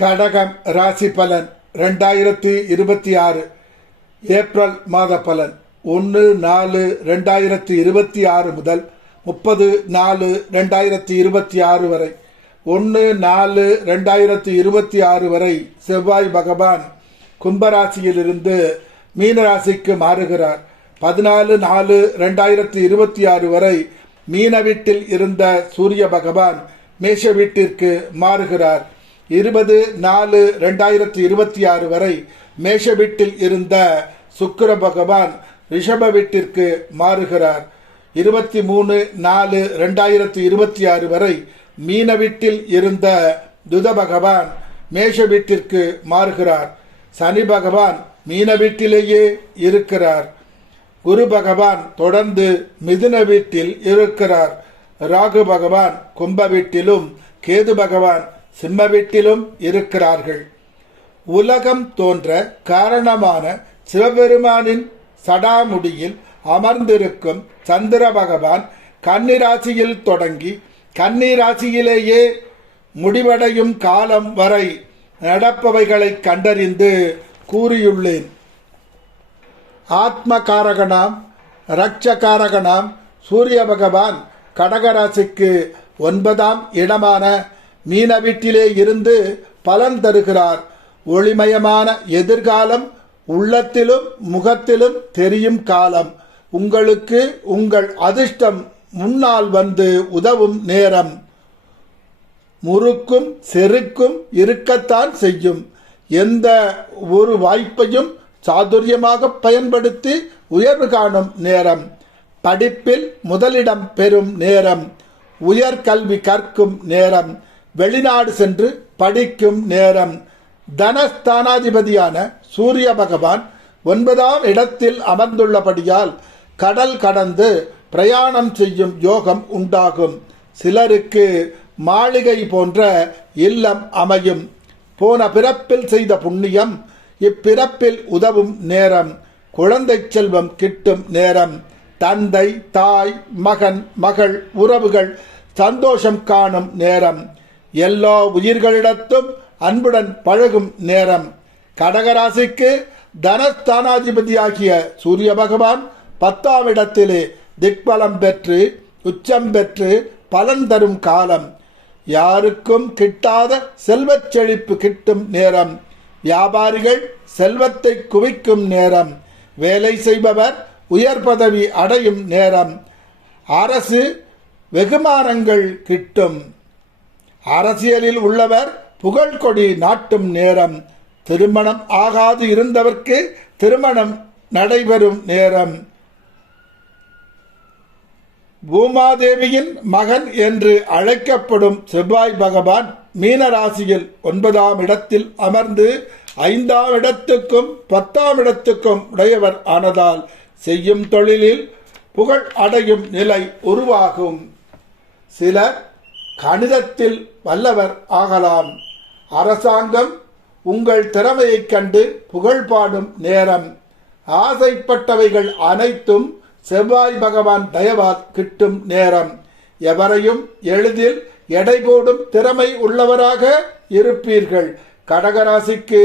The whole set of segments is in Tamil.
கடகம் ராசி பலன் 2026 ஏப்ரல் மாத பலன் 1/4/2026 முதல் 30/4/2026 வரை. 1/4/2026 வரை செவ்வாய் பகவான் கும்பராசியிலிருந்து மீனராசிக்கு மாறுகிறார். 14/4/2026 வரை மீன வீட்டில் இருந்த சூரிய பகவான் மேஷ வீட்டிற்கு மாறுகிறார். 20/4/2026 வரை மேஷ வீட்டில் இருந்த சுக்கிர பகவான் ரிஷப வீட்டிற்கு மாறுகிறார். 23/4/2026 வரை மீன வீட்டில் இருந்த துத பகவான் மேஷ வீட்டிற்கு மாறுகிறார். சனி பகவான் மீன வீட்டிலேயே இருக்கிறார். குரு பகவான் தொடர்ந்து மிதுன வீட்டில் இருக்கிறார். ராகு பகவான் கும்ப வீட்டிலும் கேது பகவான் சிம்ம வீட்டிலும் இருக்கிறார்கள். உலகம் தோன்ற காரணமான சிவபெருமானின் சடாமுடியில் அமர்ந்திருக்கும் சந்திர பகவான் கன்னிராசியில் தொடங்கி கன்னிராசியிலேயே முடிவடையும் காலம் வரை நடப்பவைகளை கண்டறிந்து கூறியுள்ளேன். ஆத்மகாரகனாம் இரட்சகாரகனாம் சூரிய பகவான் கடகராசிக்கு 9ஆம் இடமான மீன வீட்டிலே இருந்து பலன் தருகிறார். ஒளிமயமான எதிர்காலம் உள்ளத்திலும் முகத்திலும் தெரியும் காலம். உங்களுக்கு உங்கள் அதிர்ஷ்டம் முன்னால் வந்து உதவும் நேரம். முறுக்கும் செருக்கும் இருக்கத்தான் செய்யும். எந்த ஒரு வாய்ப்பையும் சாதுரியமாக பயன்படுத்தி உயர்வு காணும் நேரம். படிப்பில் முதலிடம் பெறும் நேரம். உயர்கல்வி கற்கும் நேரம். வெளிநாடு சென்று படிக்கும் நேரம். தனஸ்தானாதிபதியான சூரிய பகவான் 9ஆம் இடத்தில் அமர்ந்துள்ளபடியால் கடல் கடந்து பிரயாணம் செய்யும் யோகம் உண்டாகும். சிலருக்கு மாளிகை போன்ற இல்லம் அமையும். போன பிறப்பில் செய்த புண்ணியம் இப்பிறப்பில் உதவும் நேரம். குழந்தை செல்வம் கிட்டும் நேரம். தந்தை தாய் மகன் மகள் உறவுகள் சந்தோஷம் காணும் நேரம். எல்லா உயிர்களிடத்தும் அன்புடன் பழகும் நேரம். கடகராசிக்கு தனஸ்தானாதிபதியாகிய சூரிய பகவான் 10ஆம் இடத்திலே திக்பலம் பெற்று உச்சம் பெற்று பலன் தரும் காலம். யாருக்கும் கிட்டாத செல்வச் செழிப்பு கிட்டும் நேரம். வியாபாரிகள் செல்வத்தை குவிக்கும் நேரம். வேலை செய்பவர் உயர் பதவி அடையும் நேரம். அரசு வெகுமானங்கள் கிட்டும். அரசியலில் உள்ளவர் புகழ்கொடி நாட்டும் நேரம். திருமணம் ஆகாது இருந்தவர்க்கு திருமணம் நடைபெறும் நேரம். பூமாதேவியின் மகன் என்று அழைக்கப்படும் செவ்வாய் பகவான் மீன ராசியில் 9ஆம் இடத்தில் அமர்ந்து 5ஆம் இடத்துக்கும் 10ஆம் இடத்துக்கும் உடையவர் ஆனதால் செய்யும் தொழிலில் புகழ் அடையும் நிலை உருவாகும். சிலர் கணிதத்தில் வல்லவர் ஆகலாம். அரசாங்கம் உங்கள் திறமையைக் கண்டு புகழ் பாடும் நேரம். ஆசைப்பட்டவைகள் அனைத்தும் செவ்வாய் பகவான் தயவால் கிட்டும் நேரம். எவரையும் எளிதில் எடை போடும் திறமை உள்ளவராக இருப்பீர்கள். கடகராசிக்கு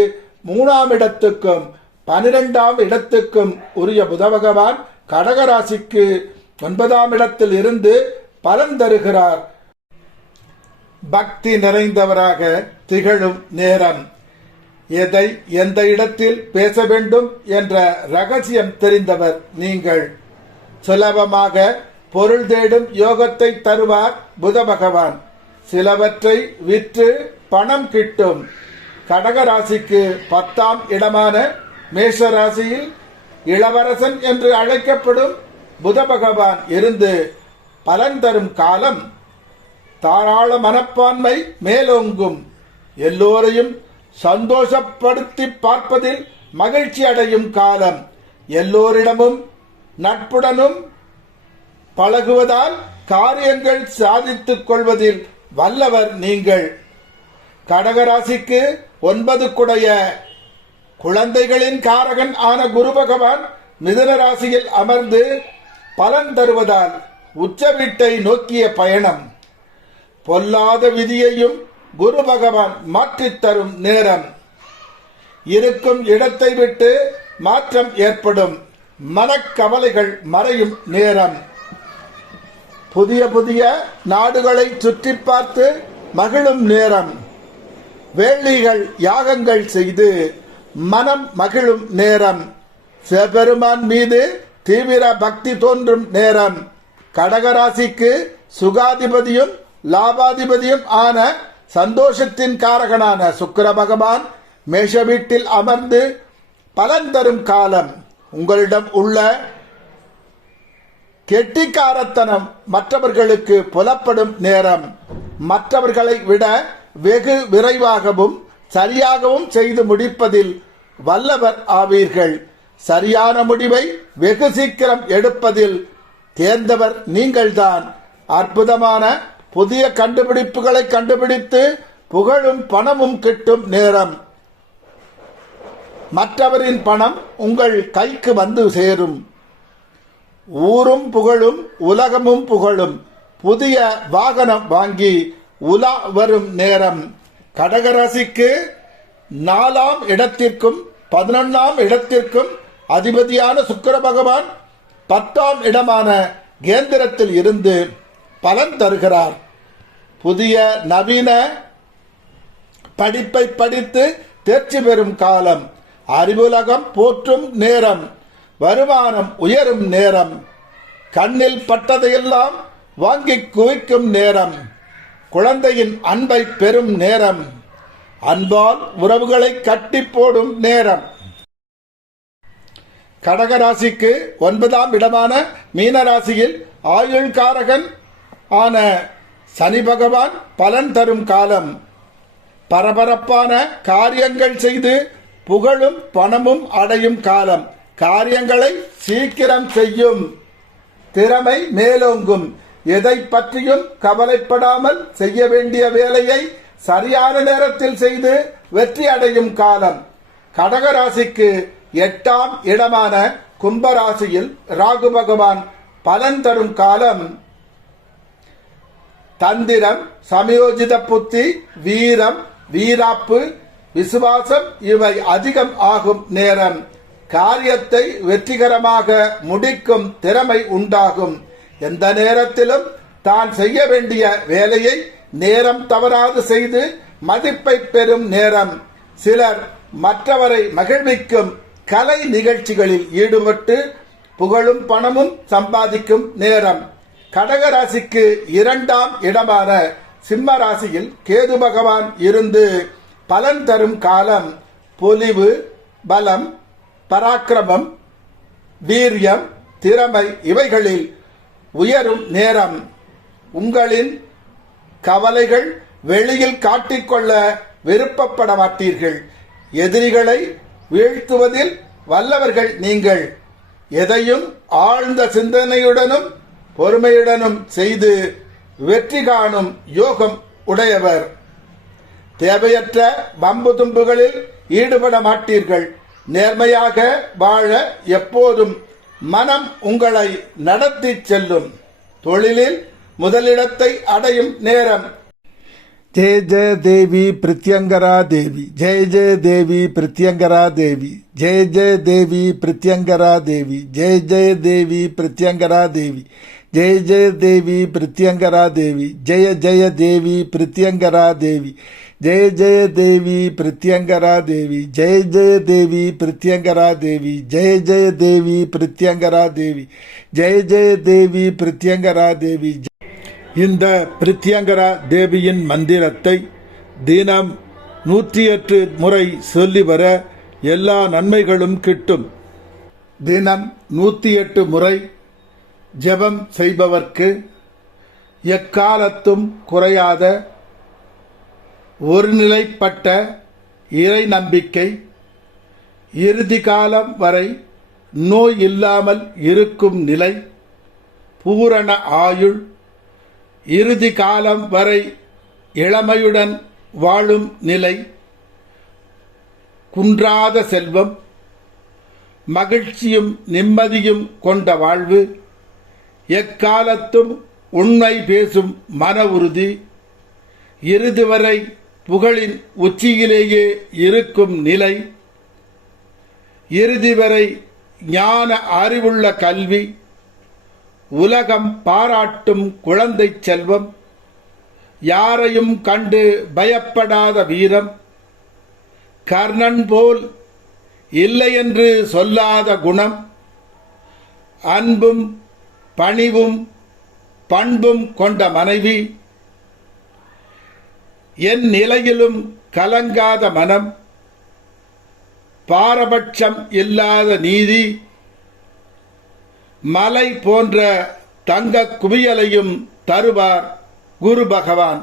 3ஆம் இடத்துக்கும் 12ஆம் இடத்துக்கும் உரிய புத பகவான் கடகராசிக்கு 9ஆம் இடத்தில் இருந்து பலன் தருகிறார். பக்தி நிறைந்தவராக திகழும் நேரம். எதை எந்த இடத்தில் பேச வேண்டும் என்ற ரகசியம் தெரிந்தவர் நீங்கள். சுலபமாக பொருள் தேடும் யோகத்தை தருவார் புத பகவான். சிலவற்றை விற்று பணம் கிட்டும். கடகராசிக்கு 10ஆம் இடமான மேஷ ராசியில் இளவரசன் என்று அழைக்கப்படும் புத பகவான் இருந்து பலன் தரும் காலம். தாராள மனப்பான்மை மேலோங்கும். எல்லோரையும் சந்தோஷப்படுத்தி பார்ப்பதில் மகிழ்ச்சி அடையும் காலம். எல்லோரிடமும் நட்புடனும் பழகுவதால் காரியங்கள் சாதித்துக் கொள்வதில் வல்லவர் நீங்கள். கடகராசிக்கு 9 குடைய குழந்தைகளின் காரகன் ஆன குரு பகவான் மிதுன ராசியில் அமர்ந்து பலன் தருவதால் உச்ச வீட்டை நோக்கிய பயணம். பொல்லாத விதியையும் குரு பகவான் மாற்றித் தரும் நேரம். இருக்கும் இடத்தை விட்டு மாற்றம் ஏற்படும். மனக்கவலைகள் மறையும் நேரம். புதிய புதிய நாடுகளை சுற்றி பார்த்து மகிழும் நேரம். வேள்விகள் யாகங்கள் செய்து மனம் மகிழும் நேரம். சிவபெருமான் மீது தீவிர பக்தி தோன்றும் நேரம். கடகராசிக்கு சுகாதிபதியும் லாபாதிபதியும் ஆன சந்தோஷத்தின் காரகனான சுக்கிர பகவான் மேஷ வீட்டில் அமர்ந்து பலன் தரும் காலம். உங்களிடம் உள்ள கெட்டிக்காரத்தனம் மற்றவர்களுக்கு புலப்படும் நேரம். மற்றவர்களை விட வெகு விரைவாகவும் சரியாகவும் செய்து முடிப்பதில் வல்லவர் ஆவீர்கள். சரியான முடிவை வெகு சீக்கிரம் எடுப்பதில் தேர்ந்தவர் நீங்கள்தான். அற்புதமான புதிய கண்டுபிடிப்புகளை கண்டுபிடித்து புகழும் பணமும் கிட்டும் நேரம். மற்றவரின் பணம் உங்கள் கைக்கு வந்து சேரும். ஊரும் புகழும் உலகமும் புகழும். புதிய வாகனம் வாங்கி உலா வரும் நேரம். கடகராசிக்கு 4ஆம் இடத்திற்கும் 11ஆம் இடத்திற்கும் அதிபதியான சுக்கிர பகவான் 10ஆம் இடமான கேந்திரத்தில் இருந்து பலன் தருகிறார். புதிய நவீன படிப்பை படித்து தேர்ச்சி பெறும் காலம். அறிவுலகம் போற்றும் நேரம். வருமானம் உயரும் நேரம். கண்ணில் பட்டதையெல்லாம் வாங்கி குவிக்கும் நேரம். குழந்தையின் அன்பை பெறும் நேரம். அன்பால் உறவுகளை கட்டி போடும் நேரம். கடகராசிக்கு 9ஆம் இடமான மீனராசியில் ஆயுள்காரகன் ஆன சனி பகவான் பலன் தரும் காலம். பரபரப்பான காரியங்கள் செய்து புகழும் பணமும் அடையும் காலம். காரியங்களை சீக்கிரம் செய்யும் திறமை மேலோங்கும். எதை பற்றியும் கவலைப்படாமல் செய்ய வேண்டிய வேலையை சரியான நேரத்தில் செய்து வெற்றி அடையும் காலம். கடகராசிக்கு 8ஆம் இடமான கும்பராசியில் ராகு பகவான் பலன் தரும் காலம். தந்திரம், சமயோஜித புத்தி, வீரம், வீராப்பு, விசுவாசம் இவை அதிகம் ஆகும் நேரம். காரியத்தை வெற்றிகரமாக முடிக்கும் திறமை உண்டாகும். எந்த நேரத்திலும் தான் செய்ய வேண்டிய வேலையை நேரம் தவறாது செய்து மதிப்பை பெறும் நேரம். சிலர் மற்றவரை மகிழ்விக்கும் கலை நிகழ்ச்சிகளில் ஈடுபட்டு புகழும் பணமும் சம்பாதிக்கும் நேரம். கடகராசிக்கு 2ஆம் இடமான சிம்ம ராசியில் கேது பகவான் இருந்து பலன் தரும் காலம். பொலிவு, பலம், பராக்கிரமம், வீரியம், திறமை இவைகளில் உயரும் நேரம். உங்களின் கவலைகள் வெளியில் காட்டிக்கொள்ள விருப்பப்பட மாட்டீர்கள். எதிரிகளை வீழ்த்துவதில் வல்லவர்கள் நீங்கள். எதையும் ஆழ்ந்த சிந்தனையுடனும் பொறுமையுடனும் செய்து வெற்றி காணும் யோகம் உடையவர். தேவையற்ற வம்பு தும்புகளில் ஈடுபட மாட்டீர்கள். நேர்மையாக வாழ எப்போதும் மனம் உங்களை நடத்தி செல்லும். தொழிலில் முதலிடத்தை அடையும் நேரம். जय जय देवी प्रत्यंगरा देवी, जय जय देवी प्रत्यंगरा देवी, जय जय देवी प्रत्यंगरा देवी, जय जय देवी प्रत्यंगरा देवी, जय जय देवी प्रत्यंगरा देवी, जय जय देवी प्रत्यंगरा देवी, जय जय देवी प्रत्यंगरा देवी, जय जय देवी प्रत्यंगरा देवी, जय जय देवी प्रत्यंगरा देवी, जय जय देवी प्रत्यंगरा देवी. இந்த பிரித்யங்கரா தேவியின் மந்திரத்தை தினம் 108 முறை சொல்லி வர எல்லா நன்மைகளும் கிட்டும். தினம் 108 முறை ஜெபம் செய்பவர்க்கு எக்காலத்தும் குறையாத ஒருநிலைப்பட்ட இறை நம்பிக்கை, இறுதி காலம் வரை நோய் இல்லாமல் இருக்கும் நிலை, பூரண ஆயுள், இறுதி காலம் வரை இளமையுடன் வாழும் நிலை, குன்றாத செல்வம், மகிழ்ச்சியும் நிம்மதியும் கொண்ட வாழ்வு, எக்காலத்தும் உண்மை பேசும் மன உறுதி, இறுதி வரை புகழின் உச்சியிலேயே இருக்கும் நிலை, இறுதி வரை ஞான அறிவுள்ள கல்வி, உலகம் பாராட்டும் குழந்தை செல்வம், யாரையும் கண்டு பயப்படாத வீரம், கர்ணன் போல் இல்லை என்று சொல்லாத குணம், அன்பும் பணிவும் பண்பும் கொண்ட மனைவி, என் நிலையிலும் கலங்காத மனம், பாரபட்சம் இல்லாத நீதி, மலை போன்ற தங்க குவியலையும் தருவார் குரு பகவான்.